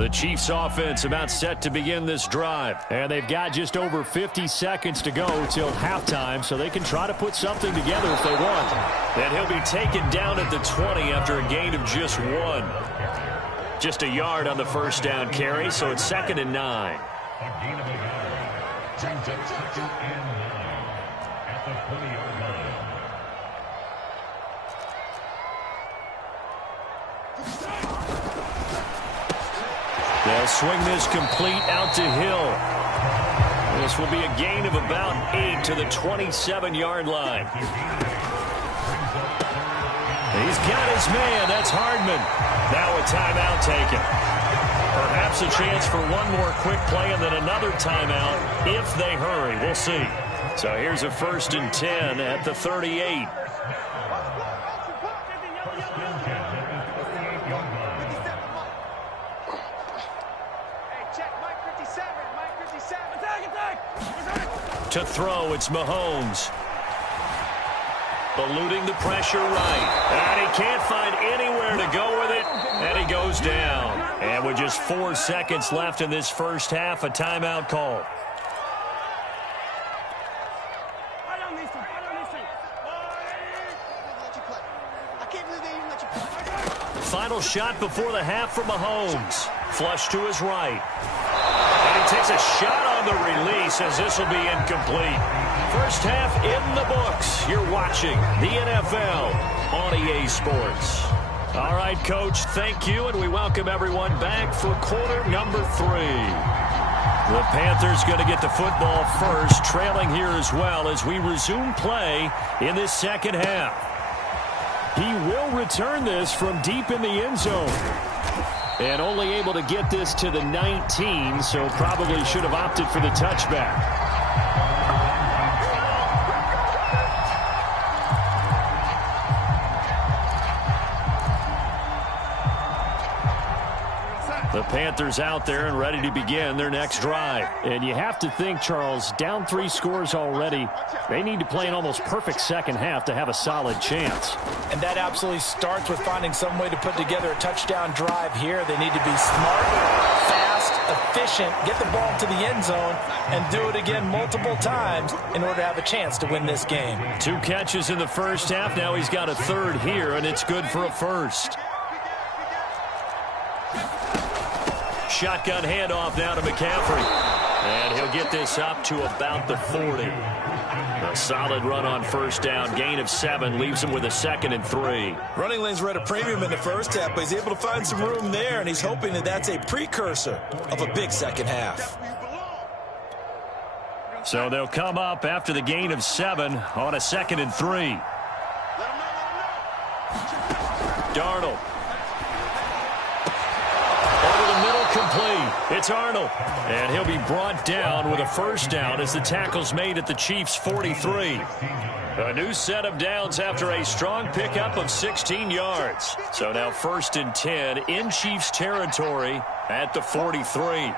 The Chiefs offense about set to begin this drive. And they've got just over 50 seconds to go till halftime, so they can try to put something together if they want. And he'll be taken down at the 20 after a gain of just 1. Just a yard on the first down carry, so it's 2nd and 9. They'll swing this complete out to Hill. This will be a gain of about 8 to the 27-yard line. He's got his man. That's Hardman. Now a timeout taken. Perhaps a chance for one more quick play and then another timeout if they hurry. We'll see. So here's a 1st and 10 at the 38. To throw, it's Mahomes. Eluding the pressure right. And he can't find anywhere to go with it. And he goes down. And with just 4 seconds left in this first half, a timeout call. Final shot before the half for Mahomes. Flush to his right. And he takes a shot on the release as this will be incomplete. First half in the books. You're watching the NFL on EA Sports. All right, Coach, thank you, and we welcome everyone back for quarter number 3. The Panthers going to get the football first, trailing here as well as we resume play in this second half. He will return this from deep in the end zone. And only able to get this to the 19, so probably should have opted for the touchback. The Panthers out there and ready to begin their next drive. And you have to think, Charles, down 3 scores already. They need to play an almost perfect second half to have a solid chance. And that absolutely starts with finding some way to put together a touchdown drive here. They need to be smart, fast, efficient, get the ball to the end zone, and do it again multiple times in order to have a chance to win this game. 2 catches in the first half. Now he's got a 3rd here, and it's good for a 1st. Shotgun handoff now to McCaffrey. And he'll get this up to about the 40. A solid run on first down. Gain of 7 leaves him with a 2nd and 3. Running lanes were at a premium in the first half, but he's able to find some room there, and he's hoping that that's a precursor of a big second half. So they'll come up after the gain of 7 on a 2nd and 3. Darnold. Complete. It's Arnold. And he'll be brought down with a first down as the tackle's made at the Chiefs' 43. A new set of downs after a strong pickup of 16 yards. So now 1st and 10 in Chiefs territory at the 43.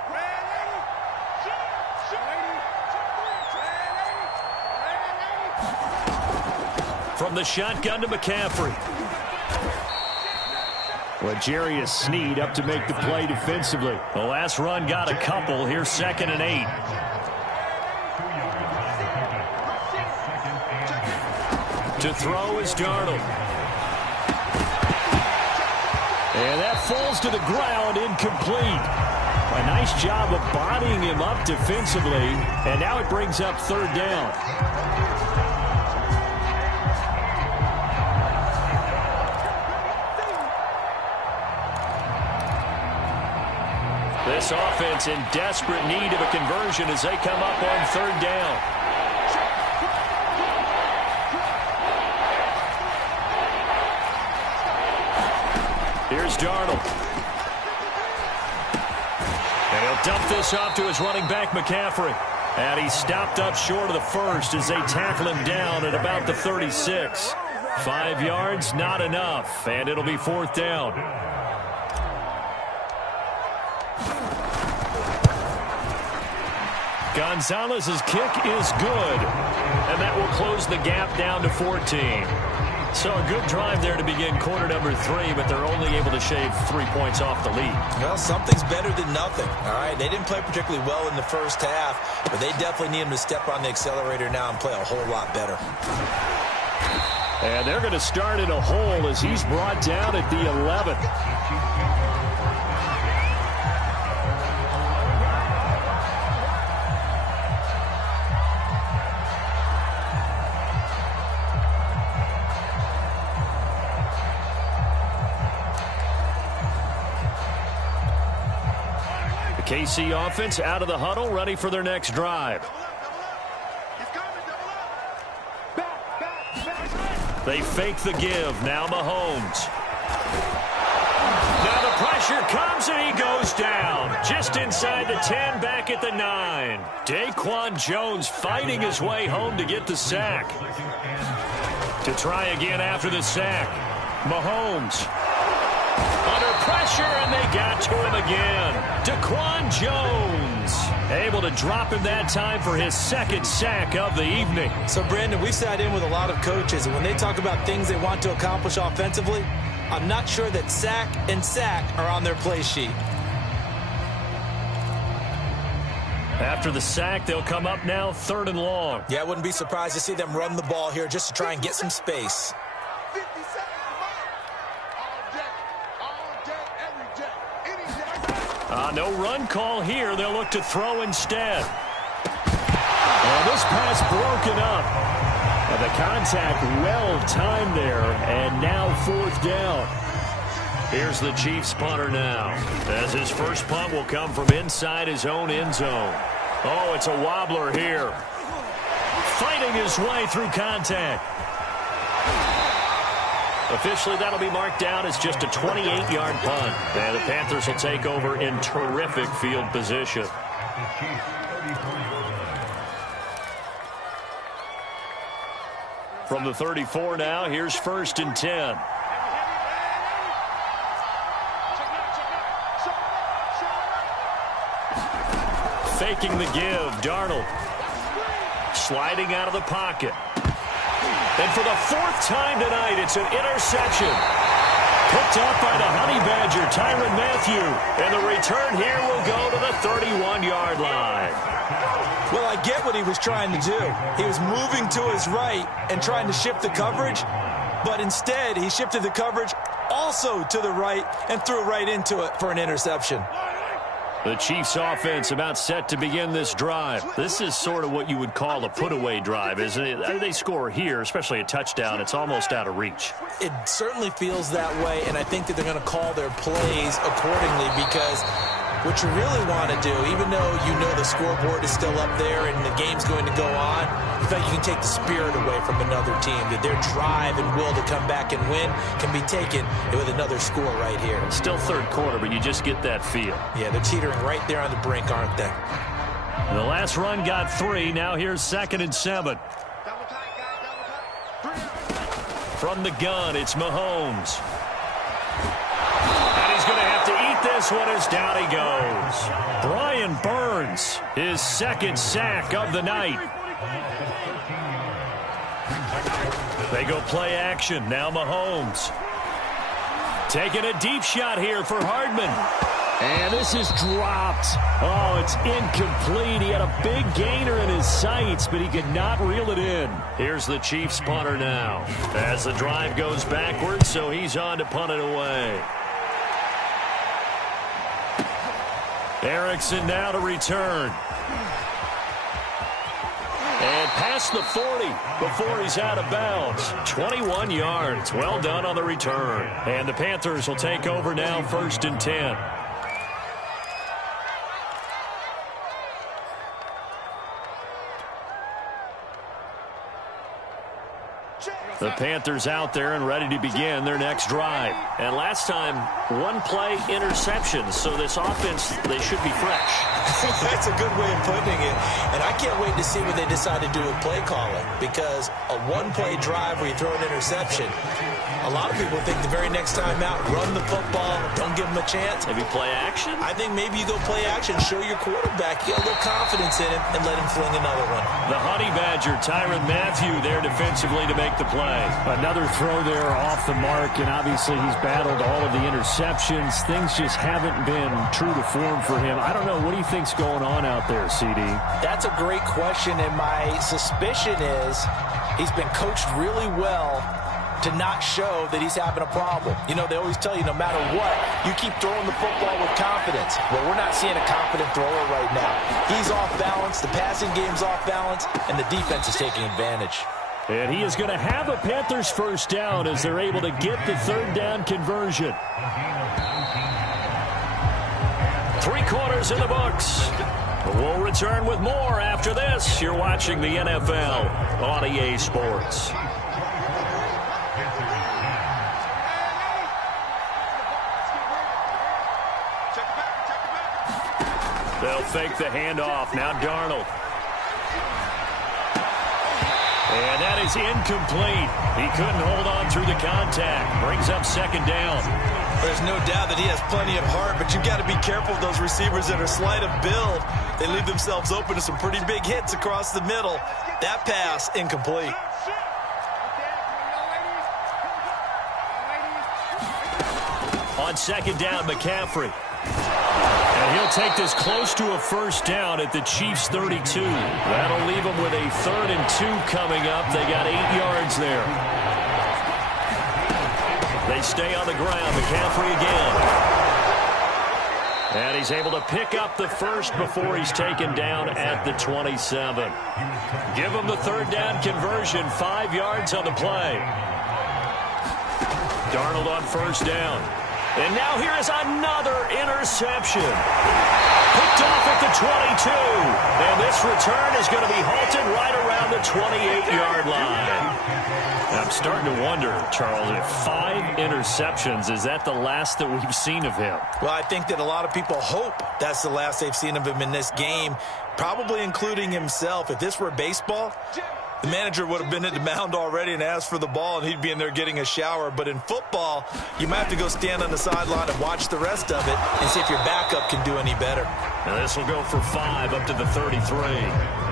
From the shotgun to McCaffrey. L'Jarius Sneed up to make the play defensively. The last run got a couple. Here's 2nd and 8. To throw is Darnold. And that falls to the ground, incomplete. A nice job of bodying him up defensively. And now it brings up 3rd down. This offense in desperate need of a conversion as they come up on 3rd down. Here's Darnold. And he'll dump this off to his running back, McCaffrey. And he's stopped up short of the 1st as they tackle him down at about the 36. 5 yards, not enough. And it'll be 4th down. Gonzalez's kick is good, and that will close the gap down to 14. So a good drive there to begin quarter number 3, but they're only able to shave 3 points off the lead. Well, something's better than nothing, all right? They didn't play particularly well in the first half, but they definitely need them to step on the accelerator now and play a whole lot better. And they're going to start in a hole as he's brought down at the 11. KC offense out of the huddle, ready for their next drive. They fake the give. Now Mahomes. Now the pressure comes and he goes down. Just inside the 10, back at the 9. Daquan Jones fighting his way home to get the sack. To try again after the sack. Mahomes. Under pressure, and they got to him again. Daquan Jones able to drop him that time for his second sack of the evening. So, Brandon, we sat in with a lot of coaches, and when they talk about things they want to accomplish offensively, I'm not sure that sack and sack are on their play sheet. After the sack, they'll come up now 3rd and long. Yeah, I wouldn't be surprised to see them run the ball here just to try and get some space. No run call here. They'll look to throw instead. And this pass broken up. And the contact well timed there. And now 4th down. Here's the Chiefs punter now, as his first punt will come from inside his own end zone. Oh, it's a wobbler here. Fighting his way through contact. Officially, that'll be marked down as just a 28-yard punt. And the Panthers will take over in terrific field position. From the 34 now, here's 1st and 10. Faking the give, Darnold. Sliding out of the pocket. And for the 4th time tonight, it's an interception. Picked up by the Honey Badger, Tyrann Mathieu. And the return here will go to the 31-yard line. Well, I get what he was trying to do. He was moving to his right and trying to shift the coverage. But instead, he shifted the coverage also to the right and threw right into it for an interception. The Chiefs offense about set to begin this drive. This is sort of what you would call a put-away drive, isn't it? They score here, especially a touchdown. It's almost out of reach. It certainly feels that way, and I think that they're going to call their plays accordingly because what you really want to do, even though you know the scoreboard is still up there and the game's going to go on, in fact, you can take the spirit away from another team, that their drive and will to come back and win can be taken with another score right here. Still 3rd quarter, but you just get that feel. Yeah, they're teetering right there on the brink, aren't they? The last run got 3. Now here's 2nd and 7. From the gun, it's Mahomes. And he's going to have to eat this one as down he goes. Brian Burns, his 2nd sack of the night. They go play action. Now Mahomes. Taking a deep shot here for Hardman. And this is dropped. Oh, it's incomplete. He had a big gainer in his sights, but he could not reel it in. Here's the Chiefs punter now. As the drive goes backwards, so he's on to punt it away. Erickson now to return. And past the 40 before he's out of bounds. 21 yards. Well done on the return. And the Panthers will take over now, 1st and 10. The Panthers out there and ready to begin their next drive. And last time, 1-play interceptions. So this offense, they should be fresh. That's a good way of putting it. And I can't wait to see what they decide to do with play calling. Because a 1-play drive where you throw an interception, a lot of people think the very next time out, run the football, don't give them a chance. Maybe play action? I think maybe you go play action, show your quarterback, get a little confidence in him, and let him fling another one. The Honey Badger, Tyrann Mathieu, there defensively to make the play. play. Another throw there off the mark, and obviously he's battled all of the interceptions. Things just haven't been true to form for him. I don't know. What do you think's going on out there, CD? That's a great question, and my suspicion is he's been coached really well to not show that he's having a problem. You know, they always tell you no matter what, you keep throwing the football with confidence. Well, we're not seeing a confident thrower right now. He's off balance, the passing game's off balance, and the defense is taking advantage. And he is going to have a Panthers first down as they're able to get the third down conversion. 3 quarters in the books. We'll return with more after this. You're watching the NFL on EA Sports. They'll fake the handoff. Now Darnold. And that is incomplete. He couldn't hold on through the contact. Brings up second down. There's no doubt that he has plenty of heart, but you've got to be careful of those receivers that are slight of build. They leave themselves open to some pretty big hits across the middle. That pass, incomplete. On second down, McCaffrey. And he'll take this close to a first down at the Chiefs' 32. That'll leave them with a 3rd and 2 coming up. They got 8 yards there. They stay on the ground. McCaffrey again. And he's able to pick up the first before he's taken down at the 27. Give him the third down conversion. 5 yards on the play. Darnold on first down. And now here is another interception. Picked off at the 22. And this return is going to be halted right around the 28-yard line. I'm starting to wonder, Charles, if 5 interceptions, is that the last that we've seen of him? Well, I think that a lot of people hope that's the last they've seen of him in this game, probably including himself. If this were baseball, the manager would have been at the mound already and asked for the ball, and he'd be in there getting a shower. But in football, you might have to go stand on the sideline and watch the rest of it and see if your backup can do any better. Now this will go for 5 up to the 33.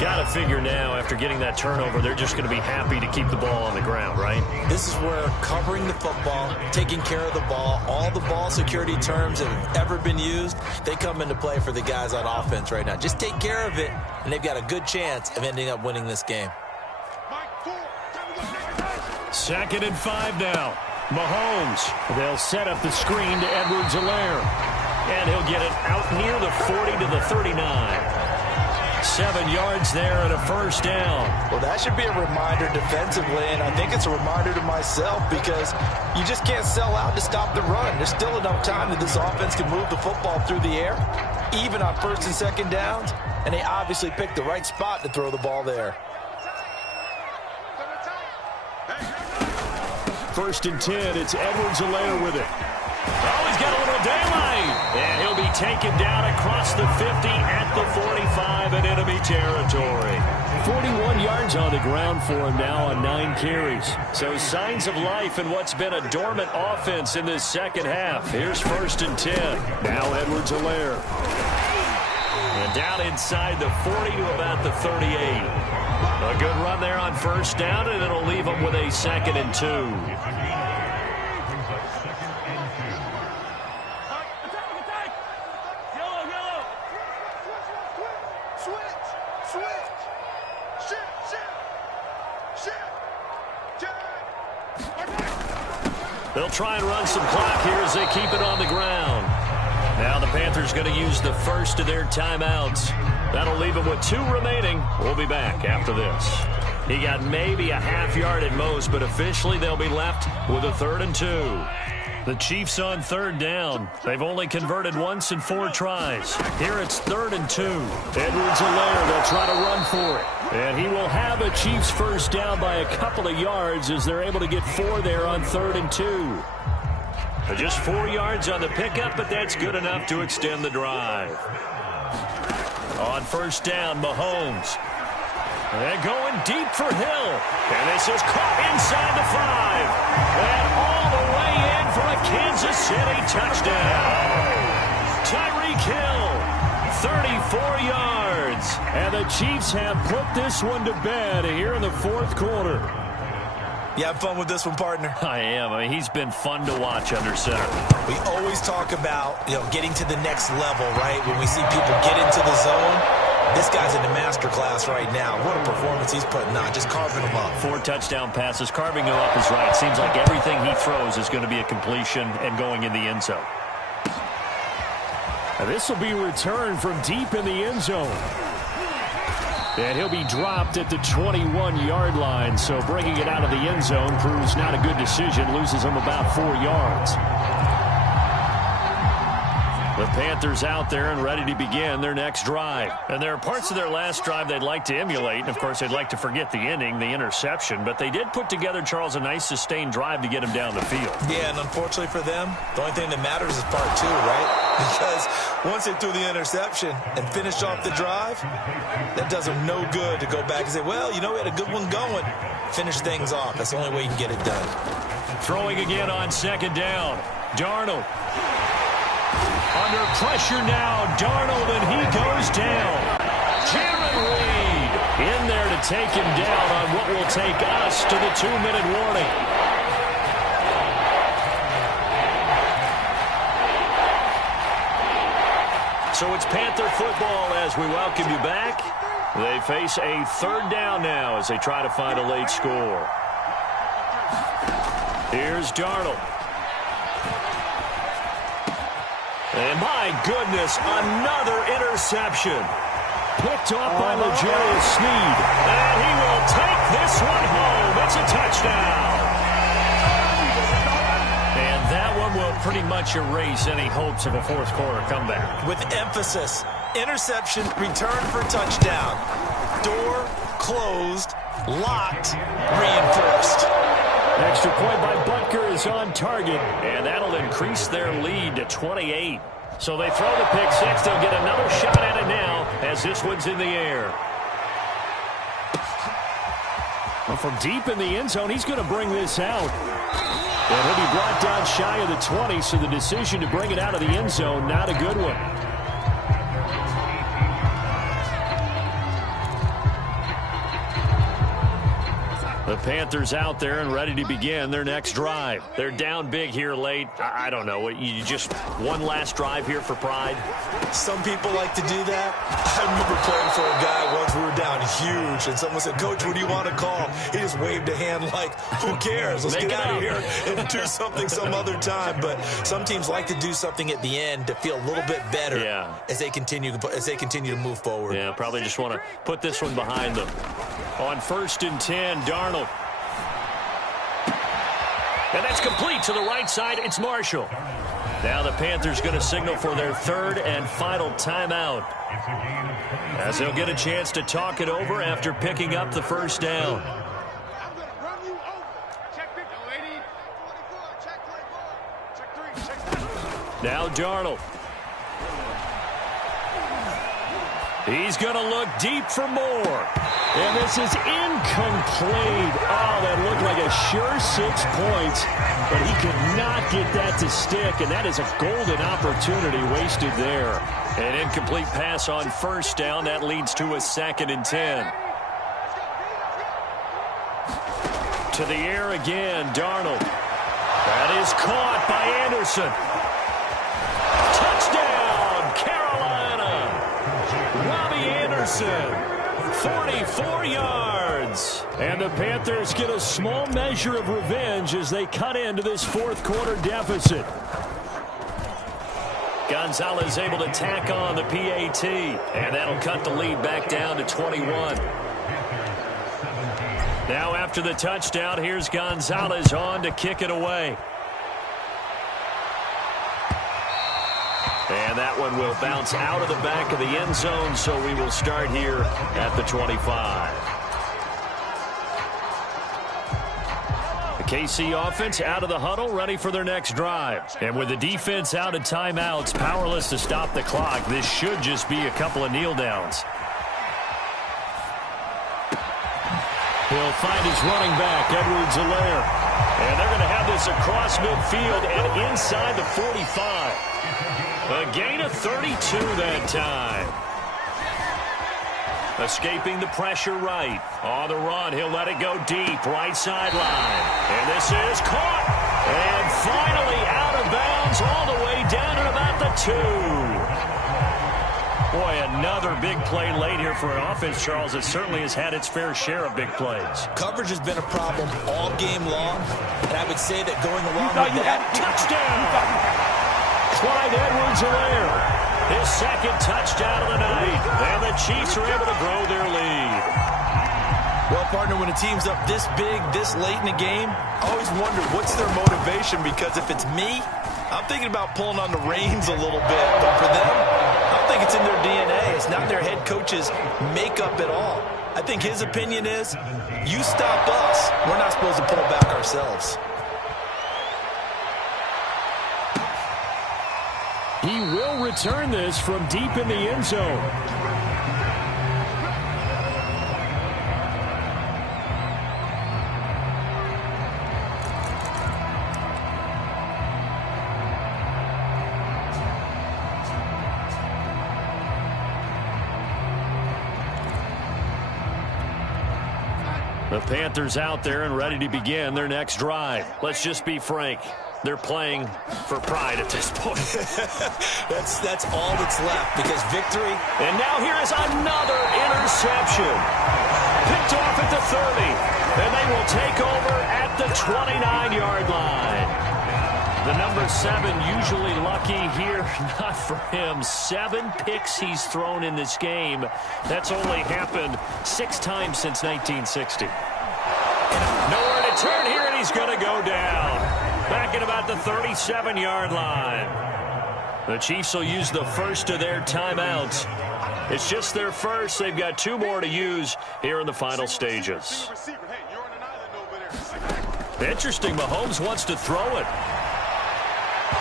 Got to figure now, after getting that turnover, they're just going to be happy to keep the ball on the ground, right? This is where covering the football, taking care of the ball, all the ball security terms that have ever been used, they come into play for the guys on offense right now. Just take care of it, and they've got a good chance of ending up winning this game. 2nd and 5 now. Mahomes. They'll set up the screen to Edwards-Helaire. And he'll get it out near the 40 to the 39. 7 yards there and a first down. Well, that should be a reminder defensively, and I think it's a reminder to myself because you just can't sell out to stop the run. There's still enough time that this offense can move the football through the air, even on 1st and 2nd downs, and they obviously picked the right spot to throw the ball there. 1st and 10, it's Edwards-Helaire with it. Oh, he's got a little daylight. And he'll be taken down across the 50 at the 45 in enemy territory. 41 yards on the ground for him now on 9 carries. So signs of life in what's been a dormant offense in this second half. Here's 1st and 10. Now Edwards-Helaire. And down inside the 40 to about the 38. A good run there on first down, and it'll leave him with a 2nd and 2. They'll try and run some clock here as they keep it on the ground. Now the Panthers going to use the first of their timeouts. That'll leave them with 2 remaining. We'll be back after this. He got maybe a half yard at most, but officially they'll be left with a 3rd and 2. The Chiefs on 3rd down. They've only converted once in 4 tries. Here it's 3rd and 2. Edwards-Helaire, they'll try to run for it. And he will have a Chiefs first down by a couple of yards as they're able to get 4 there on 3rd and 2. Just 4 yards on the pickup, but that's good enough to extend the drive. On first down, Mahomes. And going deep for Hill. And this is caught inside the 5. And all the way in for a Kansas City touchdown. Tyreek Hill, 34 yards. And the Chiefs have put this one to bed here in the 4th quarter. You have fun with this one, partner? I am. I mean, he's been fun to watch under center. We always talk about, getting to the next level, right? When we see people get into the zone, this guy's in the master class right now. What a performance he's putting on, just carving them up. 4 touchdown passes. Carving them up is right. Seems like everything he throws is going to be a completion and going in the end zone. And this will be returned from deep in the end zone. And he'll be dropped at the 21-yard line. So bringing it out of the end zone proves not a good decision. Loses him about 4 yards. The Panthers out there and ready to begin their next drive. And there are parts of their last drive they'd like to emulate. And, of course, they'd like to forget the inning, the interception. But they did put together, Charles, a nice sustained drive to get him down the field. Yeah, and unfortunately for them, the only thing that matters is part 2, right? Because once they threw the interception and finished off the drive, that does them no good to go back and say, well, we had a good one going. Finish things off. That's the only way you can get it done. Throwing again on second down. Darnold. Under pressure now, Darnold, and he goes down. Jared Reed in there to take him down on what will take us to the 2-minute warning. So it's Panther football as we welcome you back. They face a 3rd down now as they try to find a late score. Here's Darnold. And my goodness, another interception. Picked off by L'Jarius Sneed. And he will take this one home. It's a touchdown. And that one will pretty much erase any hopes of a fourth-quarter comeback. With emphasis, interception, return for touchdown. Door closed, locked, reinforced. Extra point by Butker is on target. And that'll increase their lead to 28. So they throw the pick 6. They'll get another shot at it now as this one's in the air. Well, from deep in the end zone, he's going to bring this out. And he'll be brought down shy of the 20, so the decision to bring it out of the end zone, not a good one. The Panthers out there and ready to begin their next drive. They're down big here late. I don't know. You just one last drive here for pride? Some people like to do that. I remember playing for a guy once. We were down huge, and someone said, Coach, what do you want to call? He just waved a hand like, who cares? Let's get out of here and do something some other time. But some teams like to do something at the end to feel a little bit better as they continue to move forward. Yeah, probably just want to put this one behind them. On 1st and 10, Darnold. And that's complete to the right side. It's Marshall. Now the Panthers going to signal for their 3rd and final timeout, as they'll get a chance to talk it over after picking up the 1st down. Now Darnold. He's going to look deep for more. And this is incomplete. Oh, that looked like a sure 6 points, but he could not get that to stick, and that is a golden opportunity wasted there. An incomplete pass on 1st down. That leads to a 2nd and 10. To the air again, Darnold. That is caught by Anderson. Touchdown, Carolina. Robbie Anderson. 44 yards. And the Panthers get a small measure of revenge as they cut into this 4th-quarter deficit. Gonzalez able to tack on the PAT, and that'll cut the lead back down to 21. Now after the touchdown, here's Gonzalez on to kick it away. And that one will bounce out of the back of the end zone, so we will start here at the 25. The KC offense out of the huddle, ready for their next drive. And with the defense out of timeouts, powerless to stop the clock, this should just be a couple of kneel downs. He'll find his running back, Edwards-Helaire. And they're going to have this across midfield and inside the 45. A gain of 32 that time. Escaping the pressure right. On the run, he'll let it go deep, right sideline. And this is caught. And finally out of bounds all the way down at about the 2. Boy, another big play late here for an offense, Charles. It certainly has had its fair share of big plays. Coverage has been a problem all game long, and I would say that going along with that... Touchdown! Clyde Edwards-Helaire, his second touchdown of the night, and the Chiefs are able to grow their lead. Well, partner, when a team's up this big, this late in the game, I always wonder what's their motivation, because if it's me, I'm thinking about pulling on the reins a little bit. But for them, I don't think it's in their DNA. It's not their head coach's makeup at all. I think his opinion is, you stop us, we're not supposed to pull back ourselves. He will return this from deep in the end zone. The Panthers out there and ready to begin their next drive. Let's just be frank. They're playing for pride at this point. that's all that's left, because victory... And now here is another interception. Picked off at the 30. And they will take over at the 29-yard line. The number 7 usually lucky here. Not for him. 7 picks he's thrown in this game. That's only happened 6 times since 1960. Nowhere to turn here, and he's going to go down. Back at about the 37-yard line. The Chiefs will use the first of their timeouts. It's just their first. They've got 2 more to use here in the final stages. Interesting. Mahomes wants to throw it.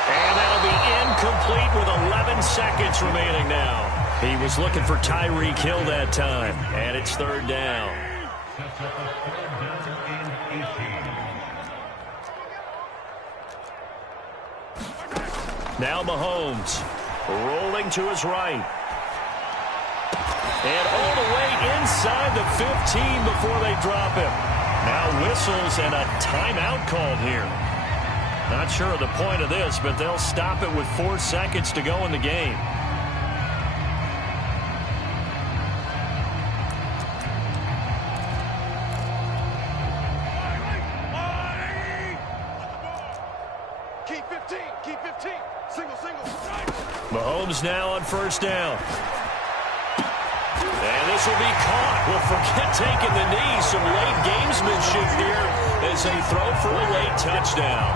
And that'll be incomplete with 11 seconds remaining now. He was looking for Tyreek Hill that time. And it's 3rd down. Now Mahomes rolling to his right. And all the way inside the 15 before they drop him. Now whistles and a timeout called here. Not sure of the point of this, but they'll stop it with 4 seconds to go in the game. Mahomes now on 1st down. And this will be caught. Well, forget taking the knee. Some late gamesmanship here as they throw for a late touchdown.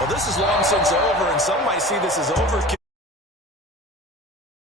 Well, this is long since over, and some might see this as over.